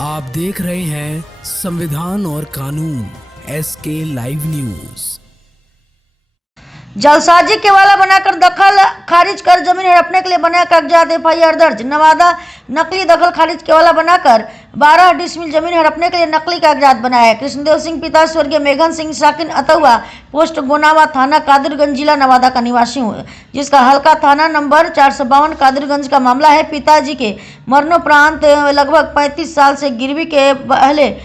आप देख रहे हैं संविधान और कानून SK लाइव न्यूज। जालसाजी केवाला बनाकर दखल खारिज कर जमीन हड़पने के लिए बनाया कागजात FIR दर्ज। नवादा नकली दखल खारिज केवाला बनाकर 12 डिसमिल जमीन हड़पने के लिए नकली कागजात बनाया है। कृष्णदेव सिंह पिता स्वर्गीय मेघन सिंह साकिन अतुआ पोस्ट गोनावा थाना कादिरगंज जिला नवादा का निवासी हूँ, जिसका हल्का थाना नंबर 452 कादिरगंज का मामला है। पिताजी के मरणोपरांत लगभग 35 साल से गिरवी के पहले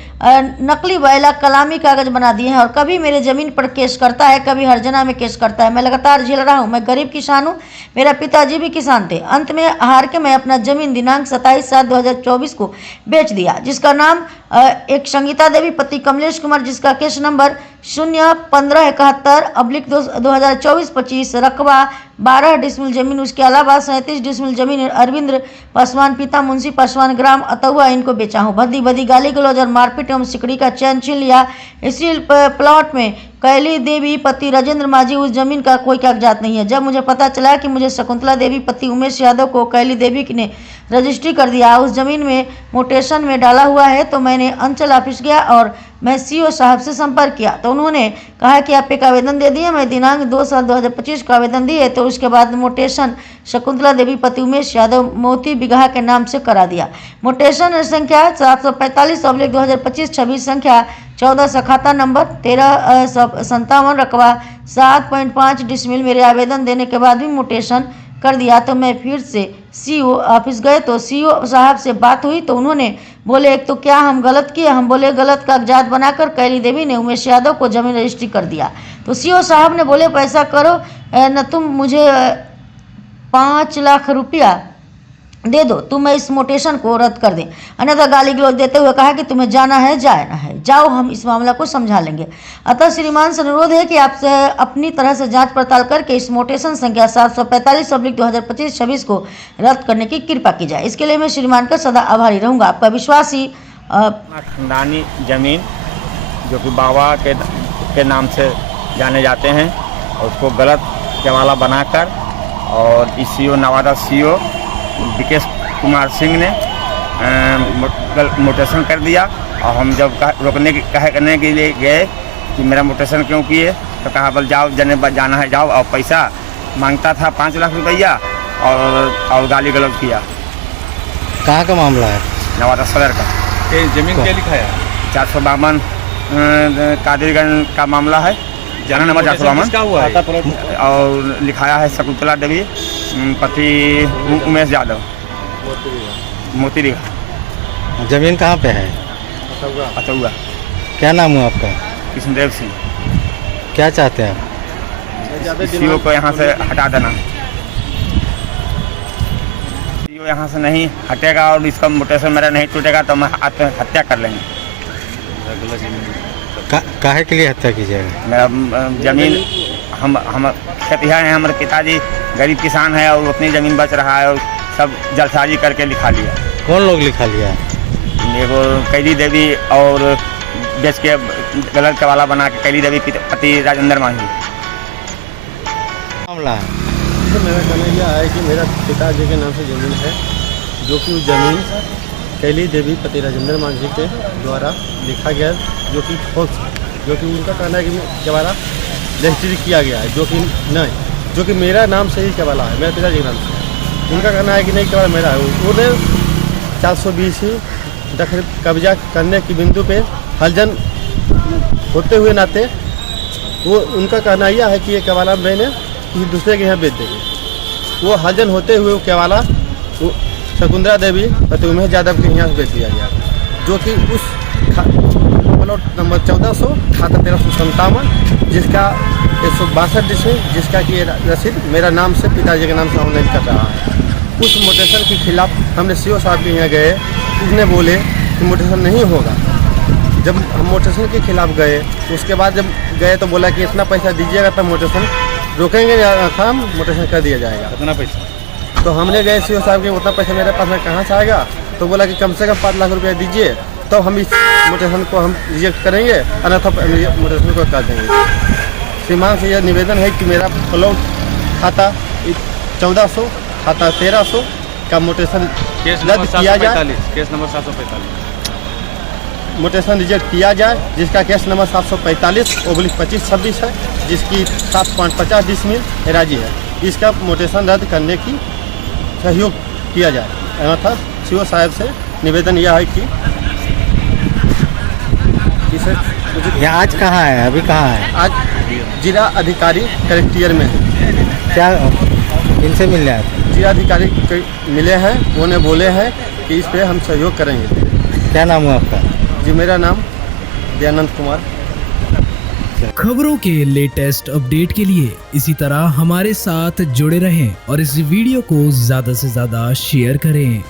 नकली बैला कलामी कागज बना दिए हैं और कभी मेरे जमीन पर केस करता है, कभी हरजना में केस करता है। मैं लगातार झेल रहा हूँ। मैं गरीब किसान हूँ, मेरा पिताजी भी किसान थे। अंत में हार के मैं अपना जमीन दिनांक 27/7/2024 को बेच दिया, जिसका नाम एक संगीता देवी पति कमलेश कुमार, जिसका केस नंबर 01571/2024-25 रकबा 12 डिसमिल जमीन। उसके अलावा 37 डिसमिल जमीन अरविंद पासवान पिता मुंशी पासवान ग्राम अतुआ इनको बेचा हूँ। भद्दी भद्दी गाली गलौज और मारपीट एवं सिकड़ी का चैन छीन लिया। इसी प्लॉट में कैली देवी पति राजेंद्र माझी, उस जमीन का कोई कागजात नहीं है। जब मुझे पता चला कि मुझे शकुंतला देवी पति उमेश यादव को कैली देवी ने रजिस्ट्री कर दिया, उस जमीन में मोटेशन में डाला हुआ है, तो मैंने अंचल ऑफिस गया और मैं CO साहब से संपर्क किया। तो उन्होंने कहा कि आप एक आवेदन दे दिए। मैं दिनांक 2/7/2025 को आवेदन दिए, तो उसके बाद मोटेशन शकुंतला देवी पति उमेश यादव मोती बिगहा के नाम से करा दिया। मोटेशन संख्या 745/2025 26 संख्या 14 से खाता नंबर 1357 रकबा 7.5 डिसमिल मेरे आवेदन देने के बाद भी मोटेशन कर दिया। तो मैं फिर से CO ऑफिस गए, तो CO साहब से बात हुई, तो उन्होंने बोले एक तो क्या हम गलत किए। हम बोले गलत कागजात बनाकर कैली देवी ने उमेश यादव को जमीन रजिस्ट्री कर दिया। तो CO साहब ने बोले पैसा करो न, तुम मुझे 5 लाख रुपया दे दो, तुम इस मोटेशन को रद्द कर दें, अन्यथा गाली गलौज देते हुए कहा कि तुम्हें जाना है जाना है, जाओ, हम इस मामला को समझा लेंगे। अतः श्रीमान से अनुरोध है कि आप अपनी तरह से जांच पड़ताल करके इस मोटेशन संख्या 745/2025 26 को रद्द करने की कृपा की जाए। इसके लिए मैं श्रीमान का सदा आभारी रहूंगा। आपका विश्वासी खानदानी जमीन जो कि बाबा के नाम से जाने जाते हैं, और उसको गलत केवाला बनाकर और CO नवादा CO विकेश कुमार सिंह ने मोटेशन कर दिया। और हम जब कहने के लिए गए कि मेरा मोटेशन क्यों किए, तो कहा बोल जाओ, जाना है जाओ, और पैसा मांगता था 5 लाख रुपया और गाली गलौज किया। कहाँ का मामला है? नवादा सदर का। जमीन क्या लिखा है? 452 कादिरगंज का मामला है, जाना नंबर 452, और लिखाया है शकुंतला देवी पति उमेश यादव मोती बिगहा। जमीन कहाँ पे है? अतुआ। क्या नाम हुआ आपका? कृष्णदेव सिंह। क्या चाहते हैं आप? CO को यहाँ से हटा देना। CO यहाँ से नहीं हटेगा और इसका मोटेशन मेरा नहीं टूटेगा तो मैं आत्महत्या कर लेंगे। काहे के लिए हत्या कीजिएगा? मेरा जमीन हम खेतिया हैं, हमारे पिताजी गरीब किसान है और अपनी ज़मीन बच रहा है और सब जलसाजी करके लिखा लिया। कौन लोग लिखा लिया है? एगो कैली देवी और बेच के गलत केवाला बना के कैली देवी पति राजेंद्र माझी। मामला है तो मेरा कहना यह है कि मेरा पिताजी के नाम से ज़मीन है, जो कि उस ज़मीन कैली देवी पति राजेंद्र माझी के द्वारा लिखा गया, जो कि उनका कहना है कि केवाला रजिस्ट्री किया गया है, जो कि नहीं, जो कि मेरा नाम से ही केवाला है, मेरे पिताजी के नाम से। उनका कहना है कि नहीं केवाला मेरा है। उन्होंने 420 दखल कब्जा करने की बिंदु पे हलजन होते हुए नाते वो उनका कहना यह है कि ये केवाला मैंने किसी दूसरे के यहाँ बेच देंगे। वो हलजन होते हुए वो केवाला शकुंतला देवी पति उमेश यादव के यहाँ से बेच दिया गया, जो कि उस प्लॉट नंबर 1400 खाता 1357 जिसका 162 डिसमिल, जिसका कि रसीद मेरा नाम से पिताजी के नाम से ऑनलाइन कर रहा है। उस मोटेशन के खिलाफ हमने CO साहब के यहाँ गए, उसने बोले कि मोटेशन नहीं होगा। जब हम मोटेशन के खिलाफ गए, उसके बाद जब गए तो बोला कि इतना पैसा दीजिएगा तब मोटेशन रोकेंगे, काम मोटेशन कर दिया जाएगा। कितना पैसा? तो हमने गए CO साहब के, उतना पैसा मेरे पास में कहाँ से आएगा? तो बोला कि कम से कम 5 लाख रुपया दीजिए, तो हम इस मोटेशन को हम रिजेक्ट करेंगे, अन्यथा मोटेशन को कर देंगे। श्रीमान से यह निवेदन है कि मेरा प्लॉट खाता 1400 खाता 1300 का मोटेशन रद्द किया जाए। केस नंबर 745 मोटेशन रिजेक्ट किया जाए, जिसका केस नंबर 745/2526 है, जिसकी 7.50 डिसमिल एराजी है। इसका मोटेशन रद्द करने की सहयोग किया जाए। अन्यथा सीओ साहब से निवेदन यह है कि इसे यहाँ आज कहाँ है, अभी कहाँ है? आज जिला अधिकारी कलेक्टर में है। क्या इनसे मिलने आए थे? जिला अधिकारी मिले हैं, उन्होंने बोले हैं कि इस पे हम सहयोग करेंगे। क्या नाम है आपका? जी मेरा नाम दयानंद कुमार। खबरों के लेटेस्ट अपडेट के लिए इसी तरह हमारे साथ जुड़े रहें और इस वीडियो को ज्यादा से ज्यादा शेयर करें।